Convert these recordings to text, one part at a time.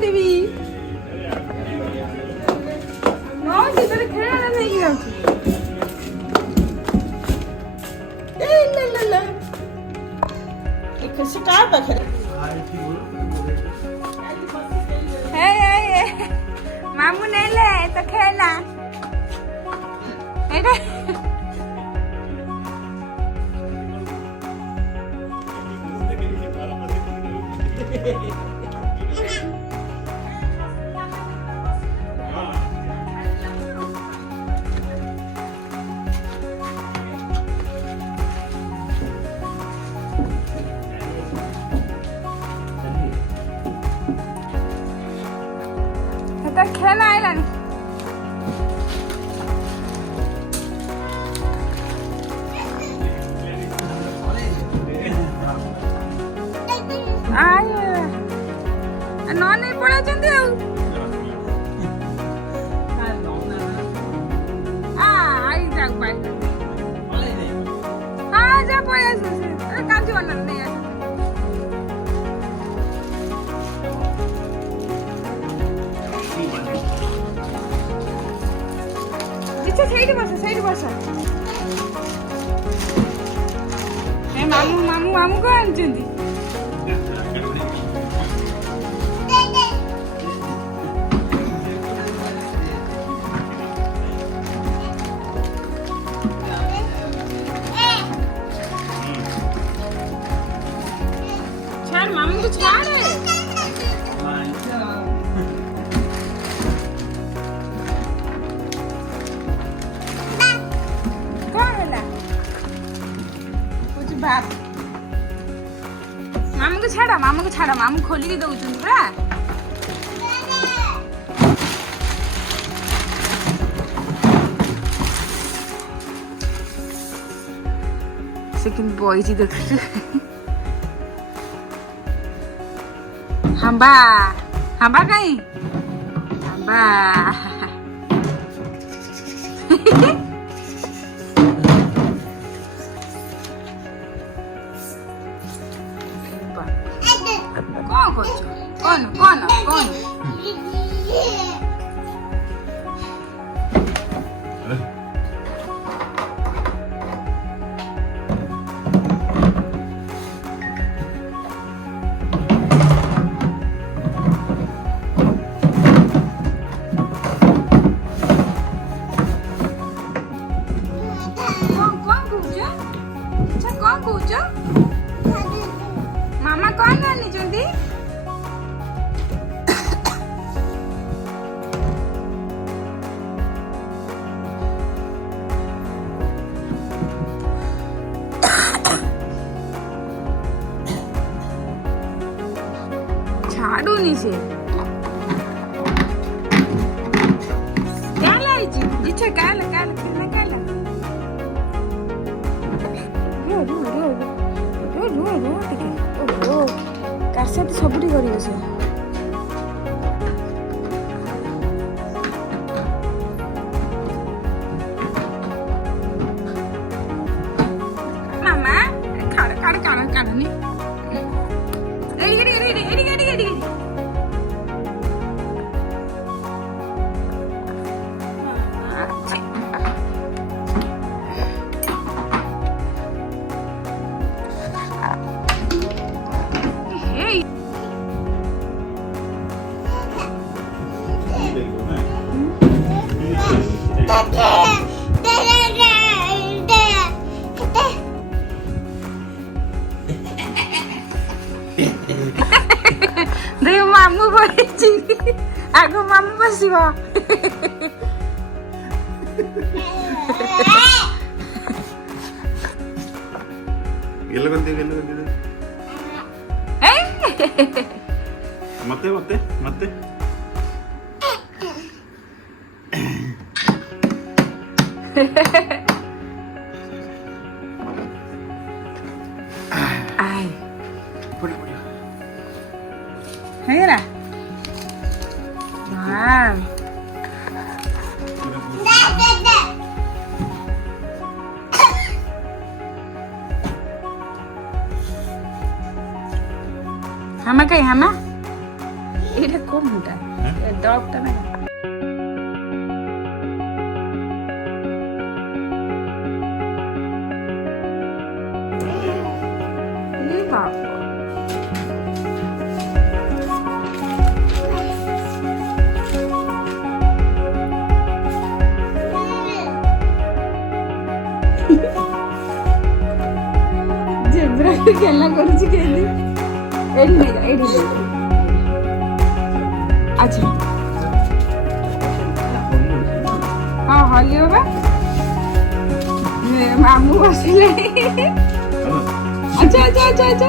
କରିବି। ନ ଯିବରେ ଖେଳଣା ନେଇକି ଯାଉଛି। ସେ କାହା ପାଖରେ ମାମୁଁ ନେଲେ ତ ଖେଳନା ଏଇଟା এটা খেলনা আইলানি ନନେ ପଳାଉଛନ୍ତି ଆଉ ଆଇ ଯାଉ ପାଇ ହଁ ଯା ପଳେଇ ଆସ କାନ୍ଦିବ ନା ନେଇ ଆସ ସେଇଠି ବସ ସେଇଠି ବସ ମାମୁଁ ମାମୁଁ ମାମୁଁ କଣ ଆଣିଛନ୍ତି ଛାଡ଼ ମାମୁଁକୁ ଛାଡ଼ ମାମୁଁ କୁ ଛାଡ଼ ମାମୁଁ ଖୋଲିକି ଦଉଛନ୍ତି ପୁରା ସେ କିନ୍ତୁ ବଇଛି ଦେଖୁଛୁ ହାମ୍ବା ହାମ୍ବା କାଇଁ ହାମ୍ବା କଣ କରୁଛୁ କଣ କଣ କଣ କଣ କହୁଛ ମାମା କଣ ଆଣିଛନ୍ତି ଛାଡୁନି ସେ କାଲା ହେଇଛି ଇଚ୍ଛା କାଲା କାଲା କାଲା କାଲା କାଶ ତ ସବୁଠି କରିବ ସେ ମାମା କାଢ କାଢ କାଢ କାଢନି ଏଡି ଏଡି ଏଡି ଏଡି ଏଡି देव मामू बसि आग मामू बसब मते मते मते आई हेरा वाह हमा कहीं हमा এটা কোনটা ডগটা না এই বাবা জেব্রা খেলা করছি কেলি এডি নেই এডি আচ্ছা হ্যাঁ হলি বাবা মামু বসিলে আচ্ছা আচ্ছা আচ্ছা আচ্ছা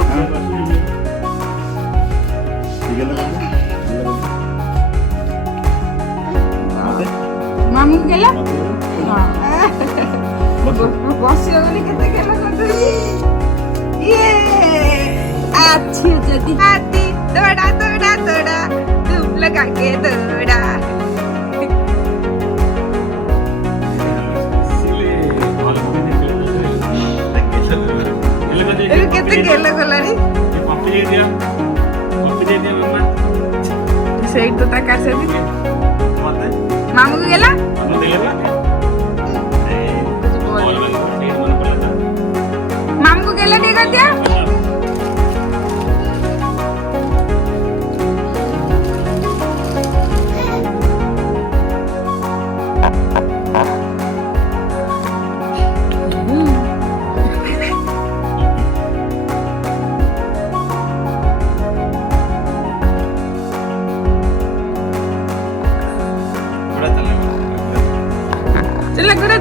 মামু গেলা বসিগলি কেতে গেলা কত ইয়ে अच्छी जदी हाथी दौड़ा दौड़ा दौड़ा धूप लगा के दौड़ा केते गेला गलानी सेई तो ताका से मामू गेला मामू को गेला नहीं कर दिया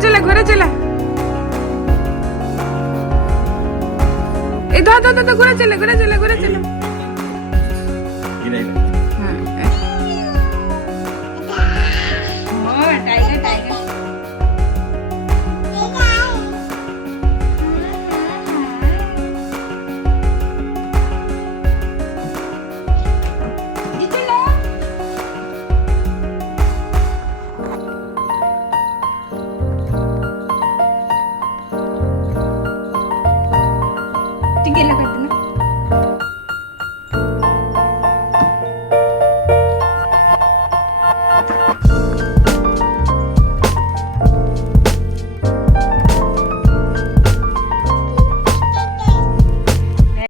चला घोड़ा चला इधर घोड़ा चला